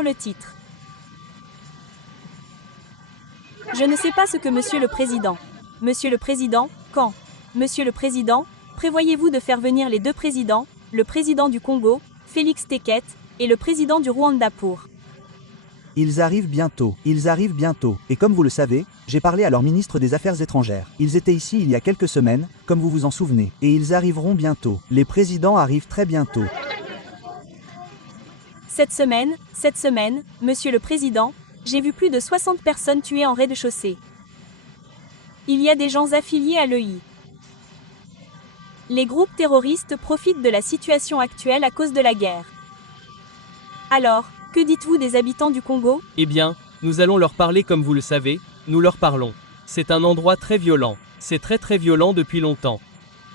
voir le titre. Je ne sais pas ce que Monsieur le Président. Monsieur le Président, quand? Monsieur le Président, prévoyez-vous de faire venir les deux présidents, le président du Congo, Félix Tshisekedi, et le président du Rwanda pour? Ils arrivent bientôt, et comme vous le savez, j'ai parlé à leur ministre des Affaires étrangères. Ils étaient ici il y a quelques semaines, comme vous vous en souvenez, et ils arriveront bientôt. Les présidents arrivent très bientôt. Cette semaine, Monsieur le Président, j'ai vu plus de 60 personnes tuées en rez-de-chaussée. Il y a des gens affiliés à l'EI. Les groupes terroristes profitent de la situation actuelle à cause de la guerre. Alors, que dites-vous des habitants du Congo? Eh bien, nous allons leur parler comme vous le savez, nous leur parlons. C'est un endroit très violent. C'est très violent depuis longtemps.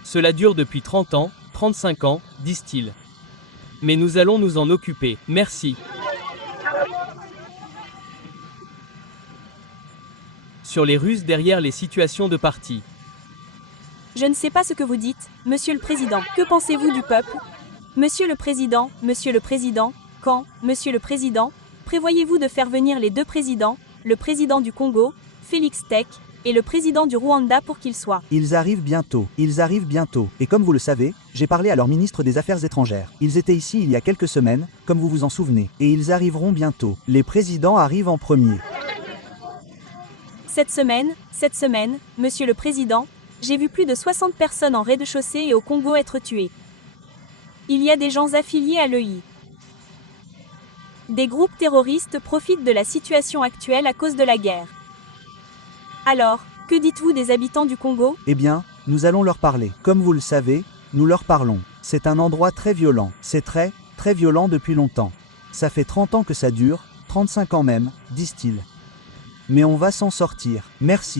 Cela dure depuis 30 ans, 35 ans, disent-ils. Mais nous allons nous en occuper. Merci. Sur les Russes derrière les situations de parti. Je ne sais pas ce que vous dites, Monsieur le Président. Que pensez-vous du peuple? Monsieur le Président, quand, Monsieur le Président, prévoyez-vous de faire venir les deux présidents, le président du Congo, Félix Tshisekedi, et le président du Rwanda pour qu'ils soient? Ils arrivent bientôt, et comme vous le savez, j'ai parlé à leur ministre des Affaires étrangères. Ils étaient ici il y a quelques semaines, comme vous vous en souvenez, et ils arriveront bientôt. Les présidents arrivent en premier. Cette semaine, Monsieur le Président, j'ai vu plus de 60 personnes en rez-de-chaussée et au Congo être tuées. Il y a des gens affiliés à l'EI. Des groupes terroristes profitent de la situation actuelle à cause de la guerre. Alors, que dites-vous des habitants du Congo? Eh bien, nous allons leur parler. Comme vous le savez, nous leur parlons. C'est un endroit très violent. C'est très violent depuis longtemps. Ça fait 30 ans que ça dure, 35 ans même, disent-ils. Mais on va s'en sortir. Merci.